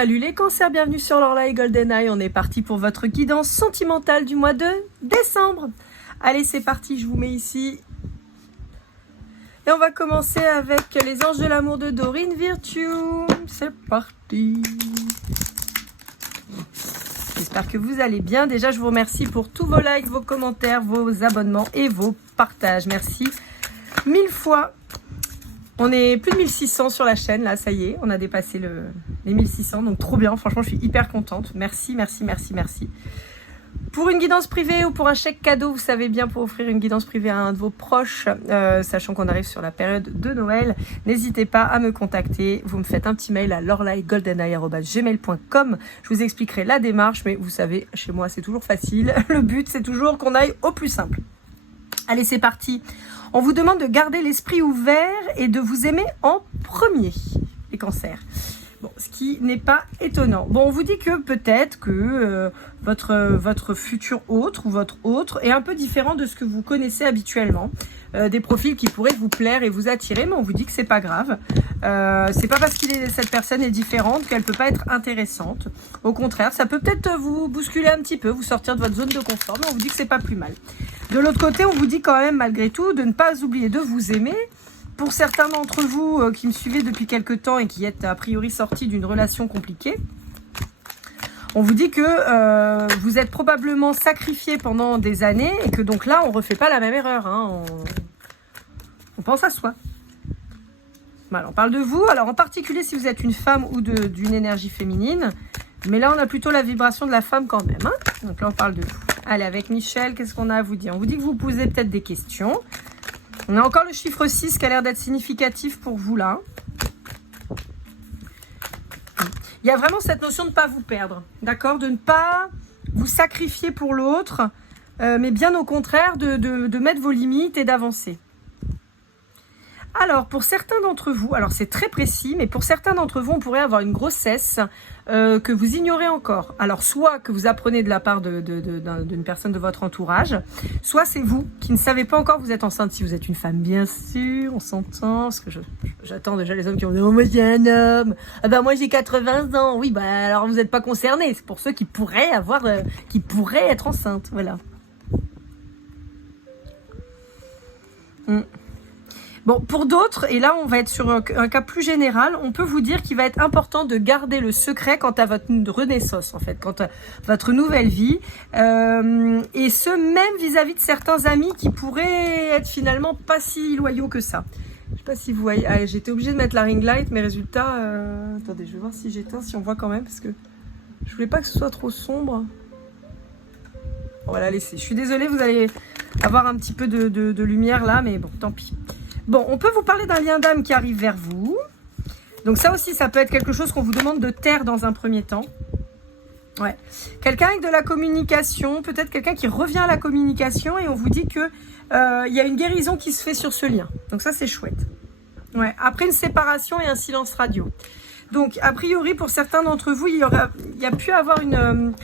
Salut les cancers, bienvenue sur Lorelai Golden Eye. On est parti pour votre guidance sentimentale du mois de décembre. Allez, c'est parti, je vous mets ici. Et on va commencer avec les anges de l'amour de Dorine Virtue. C'est parti. J'espère que vous allez bien. Déjà, je vous remercie pour tous vos likes, vos commentaires, vos abonnements et vos partages. Merci 1000 fois. On est plus de 1600 sur la chaîne, là, ça y est. On a dépassé les 1600, donc trop bien. Franchement, je suis hyper contente. Merci, merci, merci, merci. Pour une guidance privée ou pour un chèque cadeau, vous savez bien, pour offrir une guidance privée à un de vos proches, sachant qu'on arrive sur la période de Noël, n'hésitez pas à me contacter. Vous me faites un petit mail à lorelaigoldeneye@gmail.com. Je vous expliquerai la démarche, mais vous savez, chez moi, c'est toujours facile. Le but, c'est toujours qu'on aille au plus simple. Allez, c'est parti. On vous demande de garder l'esprit ouvert et de vous aimer en premier, les cancers. Bon, ce qui n'est pas étonnant. Bon, on vous dit que peut-être que votre futur autre ou votre autre est un peu différent de ce que vous connaissez habituellement. Des profils qui pourraient vous plaire et vous attirer, mais on vous dit que c'est pas grave. C'est pas parce cette personne est différente qu'elle peut pas être intéressante. Au contraire, ça peut peut-être vous bousculer un petit peu, vous sortir de votre zone de confort, mais on vous dit que c'est pas plus mal. De l'autre côté, on vous dit quand même, malgré tout, de ne pas oublier de vous aimer. Pour certains d'entre vous qui me suivez depuis quelques temps et qui êtes a priori sortis d'une relation compliquée, on vous dit que vous êtes probablement sacrifiés pendant des années et que donc là, on ne refait pas la même erreur. Hein. On pense à soi. Voilà, on parle de vous. Alors en particulier si vous êtes une femme ou d'une énergie féminine. Mais là, on a plutôt la vibration de la femme quand même. Hein. Donc là, on parle de vous. Allez, avec Michel, qu'est-ce qu'on a à vous dire? On vous dit que vous posez peut-être des questions. On a encore le chiffre 6 qui a l'air d'être significatif pour vous là. Il y a vraiment cette notion de ne pas vous perdre, d'accord? De ne pas vous sacrifier pour l'autre, mais bien au contraire de mettre vos limites et d'avancer. Alors, pour certains d'entre vous, alors c'est très précis, mais pour certains d'entre vous, on pourrait avoir une grossesse que vous ignorez encore. Alors, soit que vous apprenez de la part d'une personne de votre entourage, soit c'est vous qui ne savez pas encore que vous êtes enceinte. Si vous êtes une femme, bien sûr, on s'entend, parce que j'attends déjà les hommes qui vont dire « Oh, moi j'ai un homme, ah ben moi j'ai 80 ans ». Oui, bah alors vous n'êtes pas concernés, c'est pour ceux qui pourraient être enceintes, voilà. Bon, pour d'autres, et là on va être sur un cas plus général, on peut vous dire qu'il va être important de garder le secret quant à votre renaissance, en fait, quant à votre nouvelle vie, et ce même vis-à-vis de certains amis qui pourraient être finalement pas si loyaux que ça. Je sais pas si vous voyez, ah, j'étais obligée de mettre la ring light, mais résultat, attendez, je vais voir si j'éteins, si on voit quand même, parce que je voulais pas que ce soit trop sombre. On va la laisser. Je suis désolée, vous allez avoir un petit peu de lumière là, mais bon, tant pis. Bon, on peut vous parler d'un lien d'âme qui arrive vers vous. Donc ça aussi, ça peut être quelque chose qu'on vous demande de taire dans un premier temps. Ouais. Quelqu'un avec de la communication, peut-être quelqu'un qui revient à la communication et on vous dit que y a une guérison qui se fait sur ce lien. Donc ça, c'est chouette. Ouais. Après une séparation et un silence radio. Donc, a priori, pour certains d'entre vous, il y a pu avoir une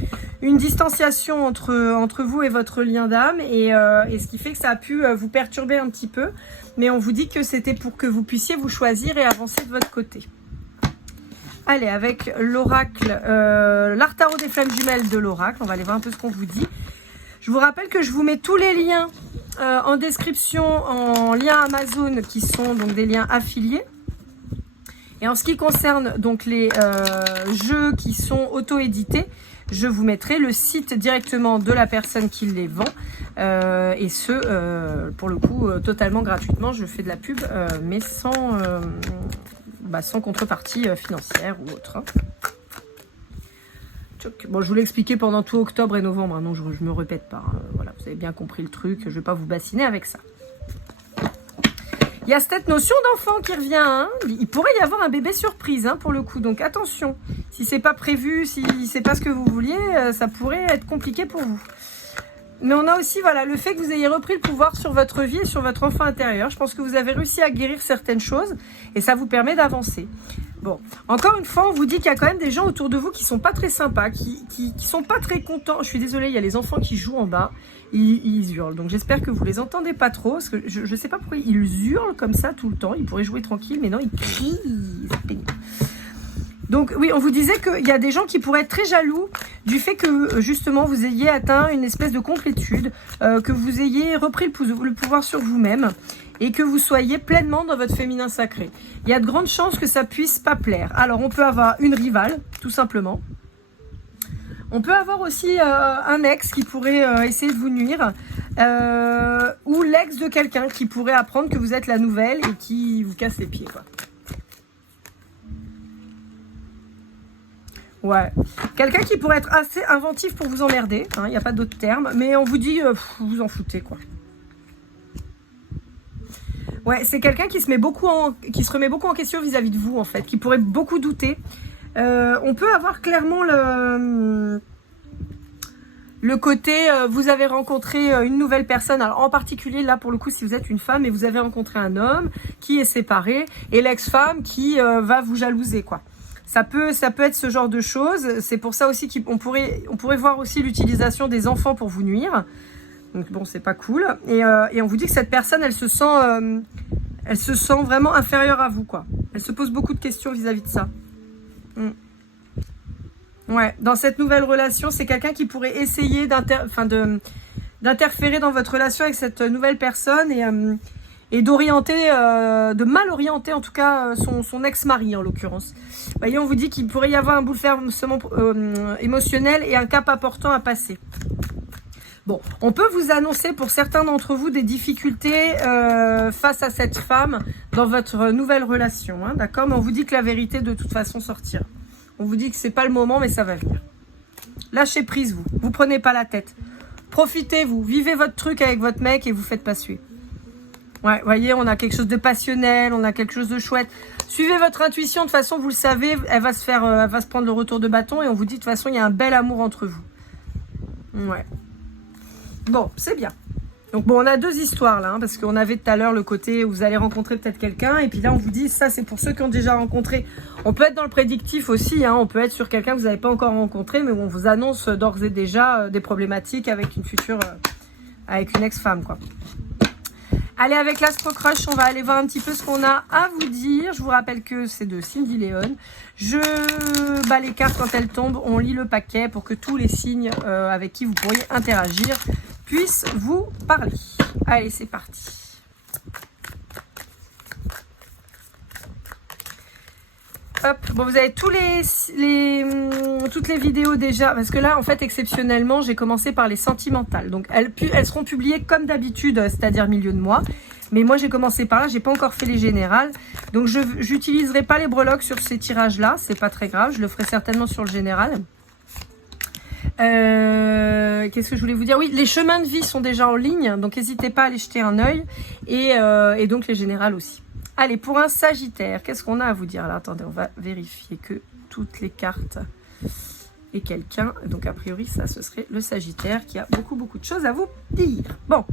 distanciation entre vous et votre lien d'âme, et ce qui fait que ça a pu vous perturber un petit peu. Mais on vous dit que c'était pour que vous puissiez vous choisir et avancer de votre côté. Allez, avec l'oracle, l'art tarot des flammes jumelles de l'oracle, on va aller voir un peu ce qu'on vous dit. Je vous rappelle que je vous mets tous les liens en description, en lien Amazon, qui sont donc des liens affiliés. Et en ce qui concerne donc les jeux qui sont auto-édités, je vous mettrai le site directement de la personne qui les vend. Et ce, pour le coup, totalement gratuitement. Je fais de la pub, mais sans contrepartie financière ou autre. Hein. Bon, je vous l'ai expliqué pendant tout octobre et novembre. Hein, non, je me répète pas. Hein, voilà, vous avez bien compris le truc. Je ne vais pas vous bassiner avec ça. Il y a cette notion d'enfant qui revient. Hein. Il pourrait y avoir un bébé surprise, hein, pour le coup. Donc attention, si c'est pas prévu, si c'est pas ce que vous vouliez, ça pourrait être compliqué pour vous. Mais on a aussi, voilà, le fait que vous ayez repris le pouvoir sur votre vie et sur votre enfant intérieur. Je pense que vous avez réussi à guérir certaines choses et ça vous permet d'avancer. Bon, encore une fois, on vous dit qu'il y a quand même des gens autour de vous qui sont pas très sympas, qui sont pas très contents. Je suis désolée, il y a les enfants qui jouent en bas, ils hurlent. Donc j'espère que vous les entendez pas trop, parce que je sais pas pourquoi ils hurlent comme ça tout le temps. Ils pourraient jouer tranquille, mais non, ils crient, c'est pénible. Donc oui, on vous disait qu'il y a des gens qui pourraient être très jaloux du fait que justement vous ayez atteint une espèce de complétude, que vous ayez repris le pouvoir sur vous-même et que vous soyez pleinement dans votre féminin sacré. Il y a de grandes chances que ça puisse pas plaire. Alors on peut avoir une rivale, tout simplement. On peut avoir aussi un ex qui pourrait essayer de vous nuire, ou l'ex de quelqu'un qui pourrait apprendre que vous êtes la nouvelle et qui vous casse les pieds, quoi. Ouais. Quelqu'un qui pourrait être assez inventif pour vous emmerder, hein, il n'y a pas d'autre terme, mais on vous dit, vous vous en foutez, quoi. Ouais, c'est quelqu'un qui se remet beaucoup en question vis-à-vis de vous, en fait, qui pourrait beaucoup douter. On peut avoir clairement le côté, vous avez rencontré une nouvelle personne, alors en particulier là pour le coup si vous êtes une femme et vous avez rencontré un homme qui est séparé et l'ex-femme qui va vous jalouser, quoi. Ça peut être ce genre de choses. C'est pour ça aussi qu'on pourrait voir aussi l'utilisation des enfants pour vous nuire. Donc bon, c'est pas cool. Et on vous dit que cette personne, elle se sent vraiment inférieure à vous, quoi. Elle se pose beaucoup de questions vis-à-vis de ça. Ouais, dans cette nouvelle relation, c'est quelqu'un qui pourrait essayer d'interférer dans votre relation avec cette nouvelle personne et d'orienter, de mal orienter en tout cas son ex-mari en l'occurrence. Vous voyez, on vous dit qu'il pourrait y avoir un bouleversement émotionnel et un cap important à passer. Bon, on peut vous annoncer pour certains d'entre vous des difficultés face à cette femme dans votre nouvelle relation, hein, d'accord? Mais on vous dit que la vérité de toute façon sortira. On vous dit que c'est pas le moment, mais ça va venir. Lâchez prise, vous prenez pas la tête. Profitez, vous vivez votre truc avec votre mec et vous faites pas suer. Ouais, voyez, on a quelque chose de passionnel, on a quelque chose de chouette. Suivez votre intuition, de toute façon, vous le savez, elle va se prendre le retour de bâton et on vous dit de toute façon, il y a un bel amour entre vous. Ouais. Bon, c'est bien. Donc bon, on a deux histoires là, hein, parce qu'on avait tout à l'heure le côté où vous allez rencontrer peut-être quelqu'un, et puis là on vous dit, ça c'est pour ceux qui ont déjà rencontré. On peut être dans le prédictif aussi, hein, on peut être sur quelqu'un que vous n'avez pas encore rencontré, mais où on vous annonce d'ores et déjà des problématiques avec une future, avec une ex-femme, quoi. Allez, avec l'Astro Crush, on va aller voir un petit peu ce qu'on a à vous dire. Je vous rappelle que c'est de Cindy Léon. Je bats les cartes quand elles tombent. On lit le paquet pour que tous les signes avec qui vous pourriez interagir puissent vous parler. Allez, c'est parti. Hop, bon, vous avez toutes les vidéos déjà, parce que là, en fait, exceptionnellement, j'ai commencé par les sentimentales. Donc, elles seront publiées comme d'habitude, c'est-à-dire milieu de mois. Mais moi, j'ai commencé par là, j'ai pas encore fait les générales. Donc, je n'utiliserai pas les breloques sur ces tirages-là, c'est pas très grave, je le ferai certainement sur le général. Qu'est-ce que je voulais vous dire? Oui, les chemins de vie sont déjà en ligne, donc n'hésitez pas à aller jeter un œil. Et donc, les générales aussi. Allez, pour un Sagittaire, qu'est-ce qu'on a à vous dire? Alors, attendez, on va vérifier que toutes les cartes aient quelqu'un. Donc, a priori, ça, ce serait le Sagittaire qui a beaucoup de choses à vous dire. Bon,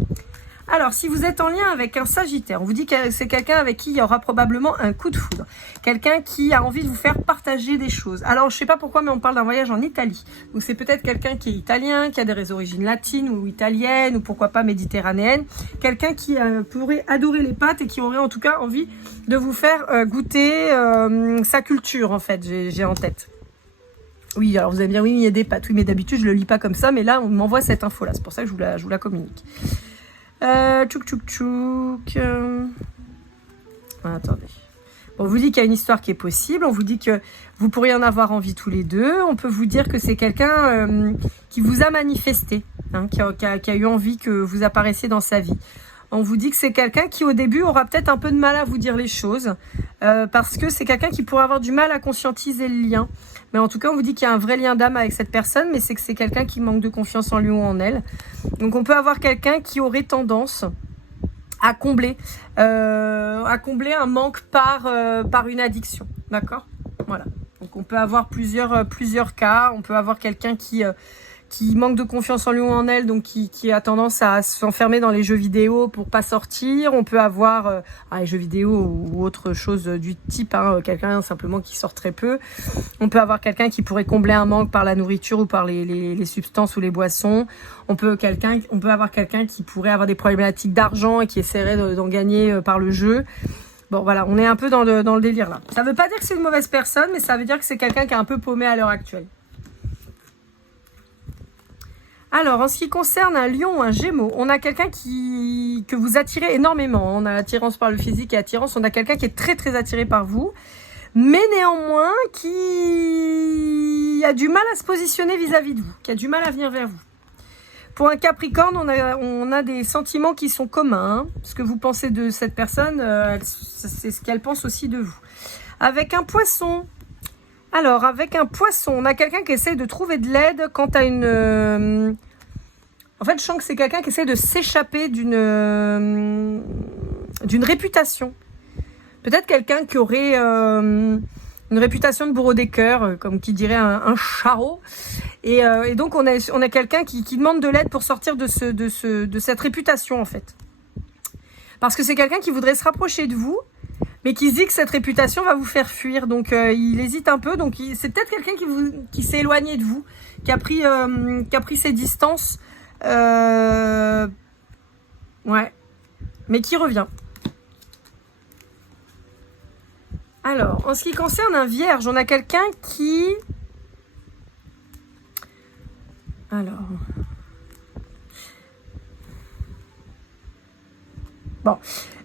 alors, si vous êtes en lien avec un Sagittaire, on vous dit que c'est quelqu'un avec qui il y aura probablement un coup de foudre. Quelqu'un qui a envie de vous faire partager des choses. Alors, je sais pas pourquoi, mais on parle d'un voyage en Italie. Donc, c'est peut-être quelqu'un qui est italien, qui a des origines latines ou italiennes, ou pourquoi pas méditerranéennes. Quelqu'un qui pourrait adorer les pâtes et qui aurait en tout cas envie de vous faire goûter sa culture, en fait, j'ai en tête. Oui, alors vous allez me dire, oui, il y a des pâtes. Oui, mais d'habitude, je le lis pas comme ça, mais là, on m'envoie cette info-là. C'est pour ça que je vous la communique. Attendez. On vous dit qu'il y a une histoire qui est possible. On vous dit que vous pourriez en avoir envie tous les deux. On peut vous dire que c'est quelqu'un qui vous a manifesté, hein, qui a eu envie que vous apparaissiez dans sa vie. On vous dit que c'est quelqu'un qui au début aura peut-être un peu de mal à vous dire les choses parce que c'est quelqu'un qui pourrait avoir du mal à conscientiser le lien. Mais en tout cas, on vous dit qu'il y a un vrai lien d'âme avec cette personne, mais c'est que c'est quelqu'un qui manque de confiance en lui ou en elle. Donc on peut avoir quelqu'un qui aurait tendance à combler un manque par une addiction. D'accord? Voilà. Donc on peut avoir plusieurs cas. On peut avoir quelqu'un qui manque de confiance en lui ou en elle, donc qui a tendance à s'enfermer dans les jeux vidéo pour pas sortir. On peut avoir les jeux vidéo ou autre chose du type, hein, quelqu'un simplement qui sort très peu. On peut avoir quelqu'un qui pourrait combler un manque par la nourriture ou par les substances ou les boissons. On peut avoir quelqu'un qui pourrait avoir des problématiques d'argent et qui essaierait d'en gagner par le jeu. Bon, voilà, on est un peu dans le délire là. Ça veut pas dire que c'est une mauvaise personne, mais ça veut dire que c'est quelqu'un qui est un peu paumé à l'heure actuelle. Alors, en ce qui concerne un lion ou un gémeau, on a quelqu'un que vous attirez énormément. On a attirance par le physique et attirance. On a quelqu'un qui est très très attiré par vous, mais néanmoins qui a du mal à se positionner vis-à-vis de vous, qui a du mal à venir vers vous. Pour un Capricorne, on a des sentiments qui sont communs. Hein. Ce que vous pensez de cette personne, c'est ce qu'elle pense aussi de vous. Avec un Poisson... Alors, avec un Poisson, on a quelqu'un qui essaie de trouver de l'aide quant à une... En fait, je sens que c'est quelqu'un qui essaie de s'échapper d'une réputation. Peut-être quelqu'un qui aurait une réputation de bourreau des cœurs, comme qui dirait un charreau. Et donc, on a quelqu'un qui demande de l'aide pour sortir de cette réputation, en fait. Parce que c'est quelqu'un qui voudrait se rapprocher de vous, mais qui se dit que cette réputation va vous faire fuir. Donc, il hésite un peu. Donc, c'est peut-être quelqu'un qui s'est éloigné de vous, qui a pris ses distances. Ouais. Mais qui revient. Alors, en ce qui concerne un Vierge, on a quelqu'un qui... Alors... Bon...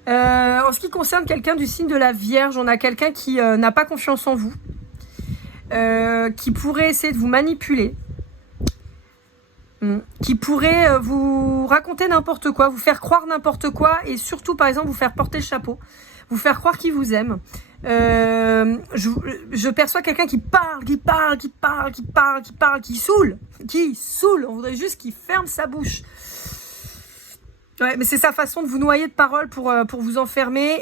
en ce qui concerne quelqu'un du signe de la Vierge, on a quelqu'un qui n'a pas confiance en vous, qui pourrait essayer de vous manipuler, qui pourrait vous raconter n'importe quoi, vous faire croire n'importe quoi et surtout, par exemple, vous faire porter le chapeau, vous faire croire qu'il vous aime. Je perçois quelqu'un qui saoule. On voudrait juste qu'il ferme sa bouche. Ouais, mais c'est sa façon de vous noyer de paroles pour vous enfermer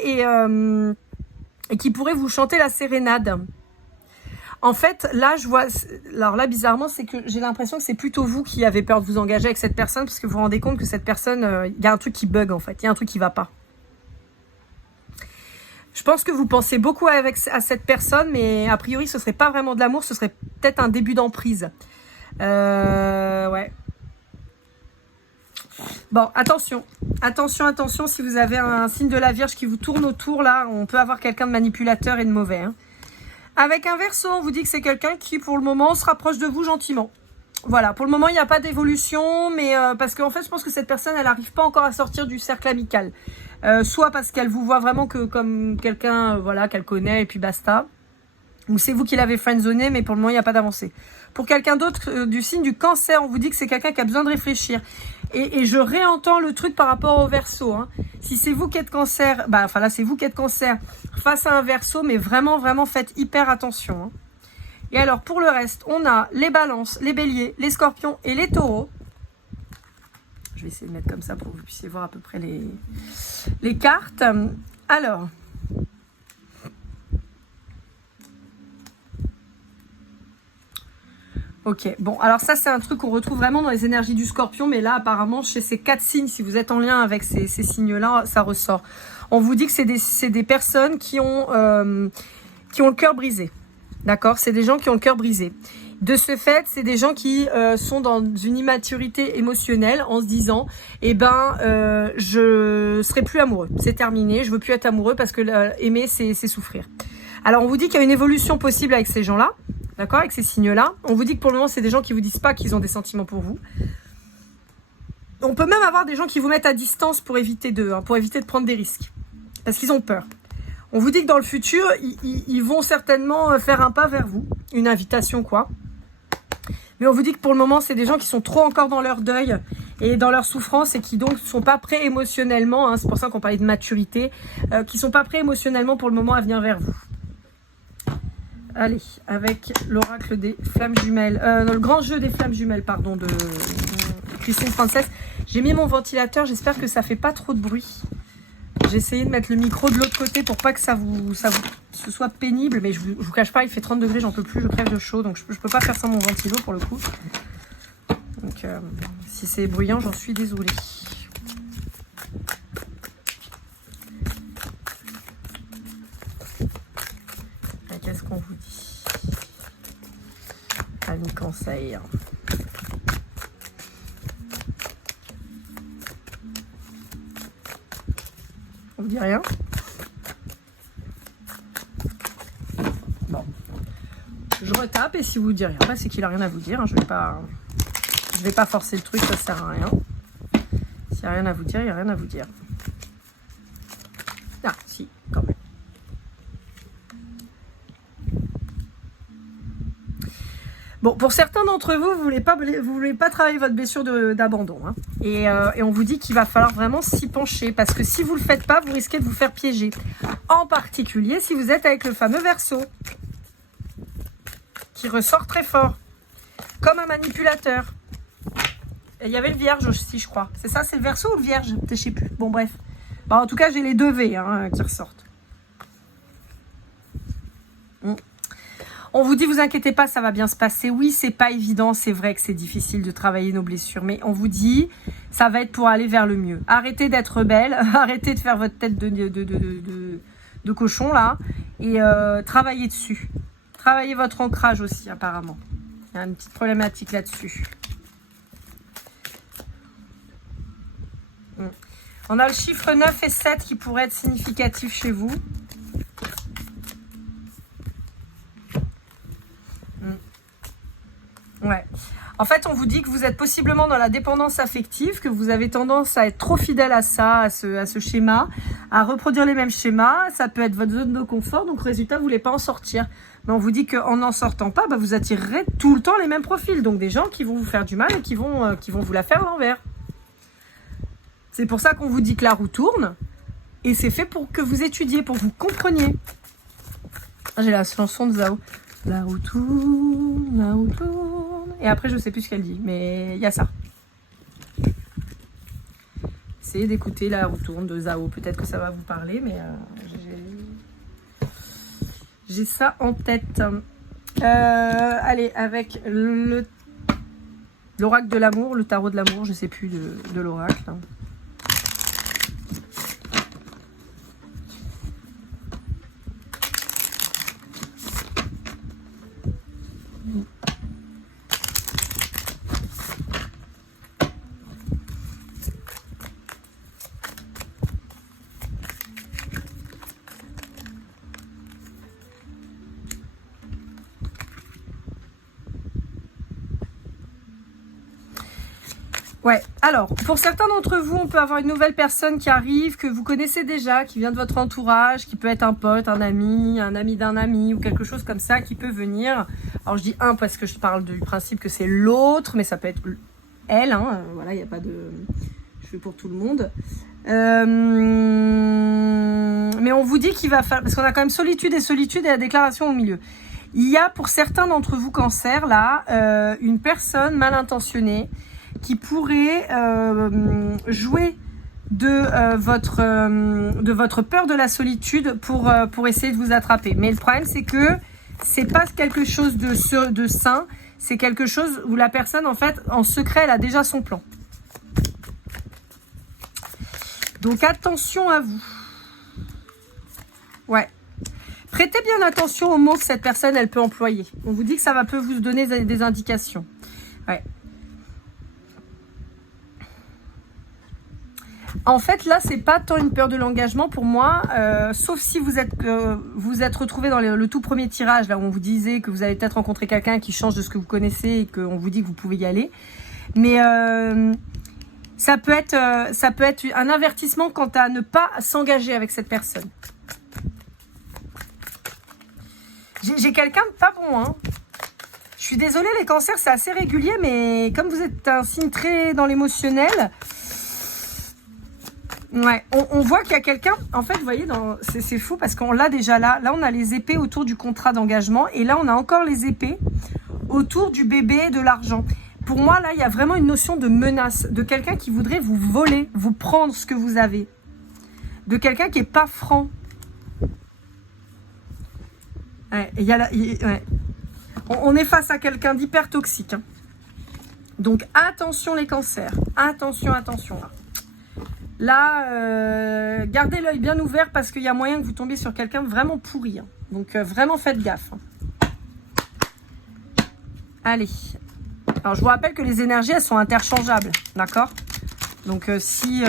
et qui pourrait vous chanter la sérénade. En fait, là, je vois... Alors là, bizarrement, c'est que j'ai l'impression que c'est plutôt vous qui avez peur de vous engager avec cette personne parce que vous vous rendez compte que cette personne, il y a un truc qui bug, en fait. Il y a un truc qui va pas. Je pense que vous pensez beaucoup à cette personne, mais a priori, ce serait pas vraiment de l'amour, ce serait peut-être un début d'emprise. Ouais. Bon, attention, si vous avez un signe de la Vierge qui vous tourne autour, là, on peut avoir quelqu'un de manipulateur et de mauvais. Hein. Avec un Verseau, on vous dit que c'est quelqu'un qui, pour le moment, se rapproche de vous gentiment. Voilà, pour le moment, il n'y a pas d'évolution, mais parce qu'en fait, je pense que cette personne, elle n'arrive pas encore à sortir du cercle amical. Soit parce qu'elle vous voit vraiment que comme quelqu'un voilà, qu'elle connaît et puis basta. Ou c'est vous qui l'avez friendzoné, mais pour le moment, il n'y a pas d'avancée. Pour quelqu'un d'autre du signe du Cancer, on vous dit que c'est quelqu'un qui a besoin de réfléchir. Et je réentends le truc par rapport au Verseau. Hein. Si c'est vous qui êtes Cancer, enfin là, c'est vous qui êtes Cancer face à un Verseau, mais vraiment, vraiment, faites hyper attention. Hein. Et alors, pour le reste, on a les Balances, les Béliers, les Scorpions et les Taureaux. Je vais essayer de mettre comme ça pour que vous puissiez voir à peu près les cartes. Alors... Ok, bon, alors ça c'est un truc qu'on retrouve vraiment dans les énergies du Scorpion, mais là apparemment chez ces 4 signes, si vous êtes en lien avec ces signes-là, ça ressort. On vous dit que c'est des personnes qui ont le cœur brisé, d'accord? C'est des gens qui ont le cœur brisé. De ce fait, c'est des gens qui sont dans une immaturité émotionnelle en se disant, je serai plus amoureux, c'est terminé, je veux plus être amoureux parce que aimer c'est souffrir. Alors on vous dit qu'il y a une évolution possible avec ces gens-là. D'accord, avec ces signes-là. On vous dit que pour le moment, c'est des gens qui vous disent pas qu'ils ont des sentiments pour vous. On peut même avoir des gens qui vous mettent à distance pour éviter de prendre des risques. Parce qu'ils ont peur. On vous dit que dans le futur, ils vont certainement faire un pas vers vous. Une invitation, quoi. Mais on vous dit que pour le moment, c'est des gens qui sont trop encore dans leur deuil et dans leur souffrance et qui donc ne sont pas prêts émotionnellement. Hein, c'est pour ça qu'on parlait de maturité. Qui sont pas prêts émotionnellement pour le moment à venir vers vous. Allez, avec l'oracle des flammes jumelles, le grand jeu des flammes jumelles, pardon, de Christine Frances. J'ai mis mon ventilateur, j'espère que ça fait pas trop de bruit. J'ai essayé de mettre le micro de l'autre côté pour pas que ce soit pénible, mais je vous cache pas, il fait 30 degrés, j'en peux plus, je crève de chaud, donc je peux pas faire sans mon ventilo pour le coup. Donc, si c'est bruyant, j'en suis désolée. Qu'est-ce qu'on vous dit? Ami Cancer. On vous dit rien? Je retape et si vous dites rien, c'est qu'il a rien à vous dire. Hein. Je vais pas forcer le truc, ça sert à rien. S'il n'y a rien à vous dire, il n'y a rien à vous dire. Ah, si, quand même. Bon, pour certains d'entre vous, vous voulez pas travailler votre blessure d'abandon. Hein. Et on vous dit qu'il va falloir vraiment s'y pencher. Parce que si vous ne le faites pas, vous risquez de vous faire piéger. En particulier, si vous êtes avec le fameux Verseau. Qui ressort très fort. Comme un manipulateur. Et il y avait le Vierge aussi, je crois. C'est ça, c'est le Verseau ou le Vierge? Je sais plus. Bon, bref. Bon, en tout cas, j'ai les deux V hein, qui ressortent. On vous dit, vous inquiétez pas, ça va bien se passer. Oui, c'est pas évident, c'est vrai que c'est difficile de travailler nos blessures, mais on vous dit, ça va être pour aller vers le mieux. Arrêtez d'être rebelle, arrêtez de faire votre tête de cochon là, et travaillez dessus. Travaillez votre ancrage aussi, apparemment. Il y a une petite problématique là-dessus. On a le chiffre 9 et 7 qui pourrait être significatif chez vous. Ouais. En fait, on vous dit que vous êtes possiblement dans la dépendance affective, que vous avez tendance à être trop fidèle à ça, à ce schéma, à reproduire les mêmes schémas. Ça peut être votre zone de confort, donc résultat, vous ne voulez pas en sortir. Mais on vous dit qu'en n'en sortant pas, vous attirerez tout le temps les mêmes profils. Donc des gens qui vont vous faire du mal et qui vont vous la faire à l'envers. C'est pour ça qu'on vous dit que la roue tourne. Et c'est fait pour que vous étudiez, pour que vous compreniez. Ah, j'ai la chanson de Zao. La roue tourne, la roue tourne. Et après, je sais plus ce qu'elle dit, mais il y a ça. Essayez d'écouter La roue tourne de Zao. Peut-être que ça va vous parler, mais j'ai ça en tête. Allez, avec l'oracle de l'amour, le tarot de l'amour, je sais plus de l'oracle. Ouais, alors, pour certains d'entre vous, on peut avoir une nouvelle personne qui arrive, que vous connaissez déjà, qui vient de votre entourage, qui peut être un pote, un ami d'un ami, ou quelque chose comme ça, qui peut venir. Alors, je dis un parce que je parle du principe que c'est l'autre, mais ça peut être elle, hein, voilà, il n'y a pas de... Je fais pour tout le monde. Mais on vous dit qu'il va falloir... Parce qu'on a quand même solitude et la déclaration au milieu. Il y a, pour certains d'entre vous, cancer, là, une personne mal intentionnée qui pourrait jouer de votre peur de la solitude pour essayer de vous attraper. Mais le problème, c'est que c'est pas quelque chose de sain, c'est quelque chose où la personne, en fait, en secret, elle a déjà son plan. Donc, attention à vous. Ouais. Prêtez bien attention aux mots que cette personne, elle peut employer. On vous dit que ça peut vous donner des indications. Ouais. En fait, là, c'est pas tant une peur de l'engagement pour moi, sauf si vous êtes retrouvé dans le tout premier tirage, là où on vous disait que vous avez peut-être rencontré quelqu'un qui change de ce que vous connaissez et qu'on vous dit que vous pouvez y aller. Mais ça peut être un avertissement quant à ne pas s'engager avec cette personne. J'ai quelqu'un de pas bon, hein. Je suis désolée, les cancers, c'est assez régulier, mais comme vous êtes un signe très dans l'émotionnel... Ouais, on voit qu'il y a quelqu'un, en fait, vous voyez, c'est fou parce qu'on l'a déjà là. Là, on a les épées autour du contrat d'engagement et là, on a encore les épées autour du bébé, de l'argent. Pour moi, là, il y a vraiment une notion de menace, de quelqu'un qui voudrait vous voler, vous prendre ce que vous avez. De quelqu'un qui n'est pas franc. Ouais, ouais. On est face à quelqu'un d'hyper toxique. Hein. Donc, attention les cancers. Attention, attention là. Là, gardez l'œil bien ouvert parce qu'il y a moyen que vous tombiez sur quelqu'un de vraiment pourri. Hein. Donc, vraiment faites gaffe. Hein. Allez. Alors, je vous rappelle que les énergies, elles sont interchangeables. D'accord? Donc, si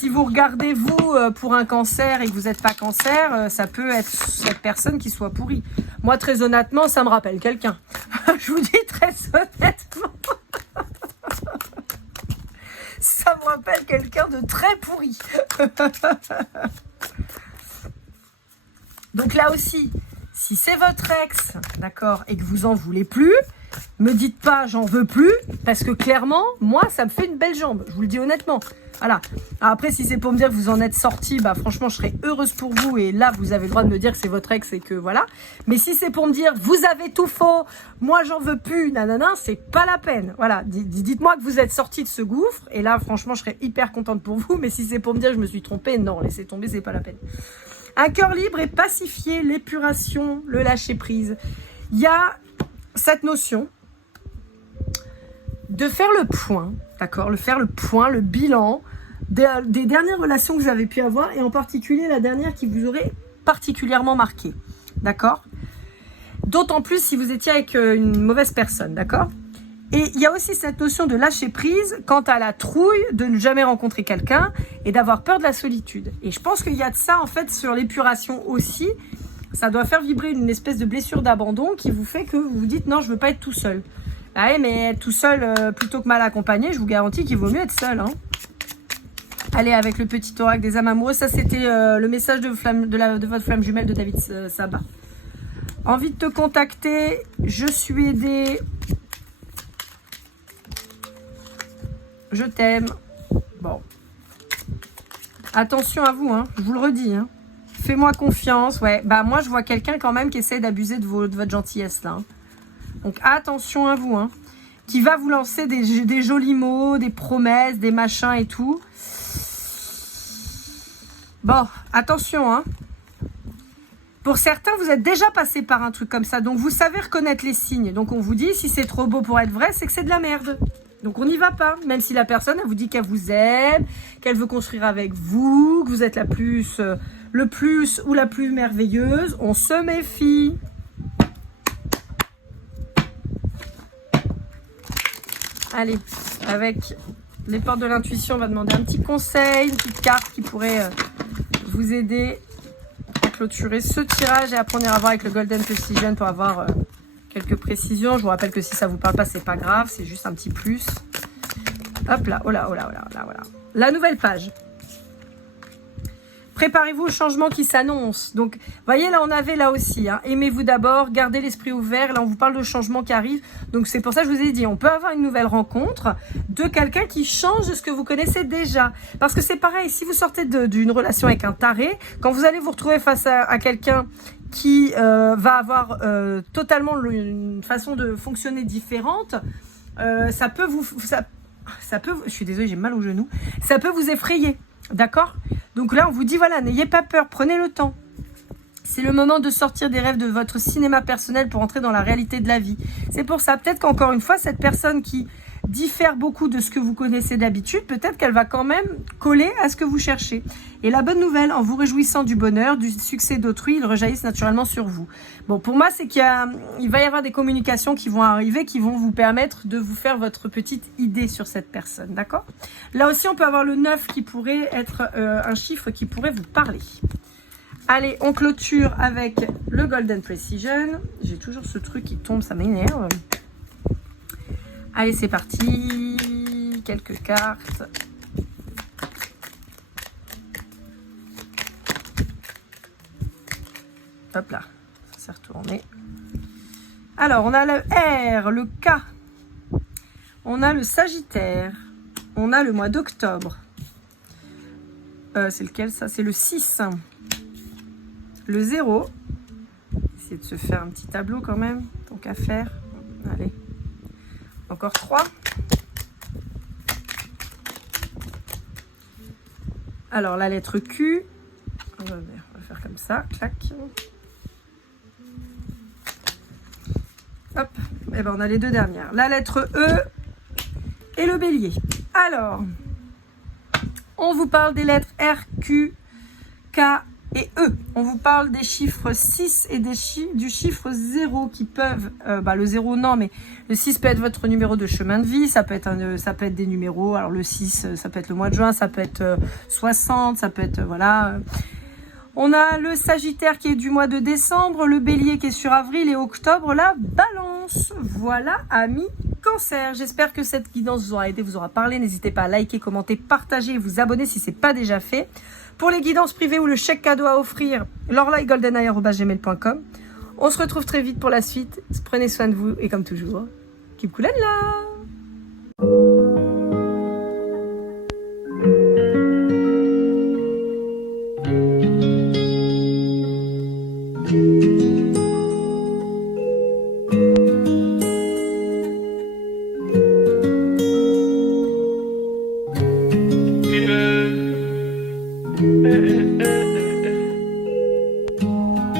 si vous regardez, vous, pour un cancer et que vous n'êtes pas cancer, ça peut être cette personne qui soit pourrie. Moi, très honnêtement, ça me rappelle quelqu'un. Je vous dis très honnêtement. Ça me rappelle quelqu'un de très pourri. Donc là aussi, si c'est votre ex, d'accord, et que vous en voulez plus, me dites pas j'en veux plus, parce que clairement, moi, ça me fait une belle jambe. Je vous le dis honnêtement. Voilà. Alors après, si c'est pour me dire que vous en êtes sorti, bah franchement, je serais heureuse pour vous. Et là, vous avez le droit de me dire que c'est votre ex et que voilà. Mais si c'est pour me dire vous avez tout faux, moi j'en veux plus, nanana, c'est pas la peine. Voilà. Dites-moi que vous êtes sorti de ce gouffre. Et là, franchement, je serais hyper contente pour vous. Mais si c'est pour me dire que je me suis trompée, non, laissez tomber, c'est pas la peine. Un cœur libre et pacifié, l'épuration, le lâcher prise. Il y a cette notion de faire le point, d'accord, faire le point, le bilan des dernières relations que vous avez pu avoir et en particulier la dernière qui vous aurait particulièrement marqué, d'accord. D'autant plus si vous étiez avec une mauvaise personne, d'accord. Et il y a aussi cette notion de lâcher prise quant à la trouille de ne jamais rencontrer quelqu'un et d'avoir peur de la solitude. Et je pense qu'il y a de ça en fait sur l'épuration aussi. Ça doit faire vibrer une espèce de blessure d'abandon qui vous fait que vous vous dites non, je veux pas être tout seul. Ah ouais, mais être tout seul plutôt que mal accompagné, je vous garantis qu'il vaut mieux être seul. Hein. Allez, avec le petit oracle des âmes amoureuses, ça c'était le message de votre flamme jumelle de David Sabat. Envie de te contacter, je suis aidée. Je t'aime. Bon. Attention à vous, hein, je vous le redis. Hein. Fais-moi confiance. Ouais, bah moi je vois quelqu'un quand même qui essaie d'abuser de votre gentillesse là. Hein. Donc attention à vous, hein, qui va vous lancer des jolis mots, des promesses, des machins et tout. Bon, attention, hein. Pour certains, vous êtes déjà passé par un truc comme ça, donc vous savez reconnaître les signes. Donc on vous dit, si c'est trop beau pour être vrai, c'est que c'est de la merde. Donc on n'y va pas, même si la personne elle vous dit qu'elle vous aime, qu'elle veut construire avec vous, que vous êtes le plus ou la plus merveilleuse, on se méfie. Allez, avec les portes de l'intuition, on va demander un petit conseil, une petite carte qui pourrait vous aider à clôturer ce tirage et après on ira voir avec le Golden Precision pour avoir quelques précisions. Je vous rappelle que si ça vous parle pas, c'est pas grave, c'est juste un petit plus. Hop là, oh là, oh là, oh là, là, voilà. La nouvelle page. Préparez-vous au changement qui s'annonce. Donc, voyez, là, on avait là aussi. Hein, aimez-vous d'abord, gardez l'esprit ouvert. Là, on vous parle de changement qui arrive. Donc, c'est pour ça que je vous ai dit, on peut avoir une nouvelle rencontre de quelqu'un qui change de ce que vous connaissez déjà. Parce que c'est pareil, si vous sortez d'une relation avec un taré, quand vous allez vous retrouver face à quelqu'un qui va avoir totalement une façon de fonctionner différente, ça peut je suis désolée, j'ai mal au genou, ça peut vous effrayer. D'accord? Donc là, on vous dit, voilà, n'ayez pas peur, prenez le temps. C'est le moment de sortir des rêves de votre cinéma personnel pour entrer dans la réalité de la vie. C'est pour ça, peut-être qu'encore une fois, cette personne qui diffère beaucoup de ce que vous connaissez d'habitude, peut-être qu'elle va quand même coller à ce que vous cherchez. Et la bonne nouvelle, en vous réjouissant du bonheur, du succès d'autrui, ils rejaillissent naturellement sur vous. Bon, pour moi, c'est qu'il va y avoir des communications qui vont arriver, qui vont vous permettre de vous faire votre petite idée sur cette personne, d'accord? Là aussi, on peut avoir le 9 qui pourrait être un chiffre qui pourrait vous parler. Allez, on clôture avec le Golden Precision. J'ai toujours ce truc qui tombe, ça m'énerve. Allez, c'est parti. Quelques cartes. Hop là, ça s'est retourné. Alors, on a le R, le K. On a le Sagittaire. On a le mois d'octobre. C'est lequel ça? C'est le 6. Le 0. Essayez de se faire un petit tableau quand même, tant qu'à faire. Allez. Encore 3. Alors, la lettre Q. On va faire comme ça. Clac. Hop. Et ben, on a les deux dernières. La lettre E et le bélier. Alors, on vous parle des lettres R, Q, K et E. On vous parle des chiffres 6 et du chiffre 0 qui peuvent, le 0 non, mais le 6 peut être votre numéro de chemin de vie, ça peut être des numéros, alors le 6, ça peut être le mois de juin, ça peut être 60, ça peut être, voilà. On a le Sagittaire qui est du mois de décembre, le Bélier qui est sur avril et octobre, la Balance. Voilà, amis Cancer. J'espère que cette guidance vous aura aidé, vous aura parlé. N'hésitez pas à liker, commenter, partager et vous abonner si ce n'est pas déjà fait. Pour les guidances privées ou le chèque cadeau à offrir, lorlaigoldeneye@gmail.com. On se retrouve très vite pour la suite. Prenez soin de vous et comme toujours, keep cool and love.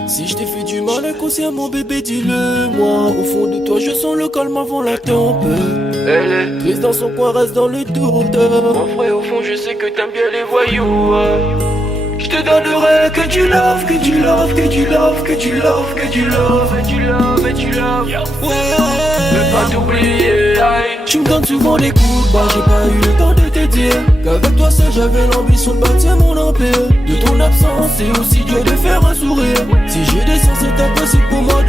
Si je t'ai fait du mal inconsciemment bébé dis-le moi. Au fond de toi je sens le calme avant la tempête. Elle est triste dans son coin, reste dans le doute. Mon frère au fond je sais que t'aimes bien les voyous. Je te donnerai que du love, que du love, que du love, que du love, que du love, et du love, et du love. Ouais, veux pas t'oublier. Tu me donnes souvent des coups de barre, j'ai pas eu le temps de te dire qu'avec toi seul j'avais l'ambition de bâtir mon empire. De ton absence c'est aussi dur de faire un sourire. Si je descends c'est impossible pour moi de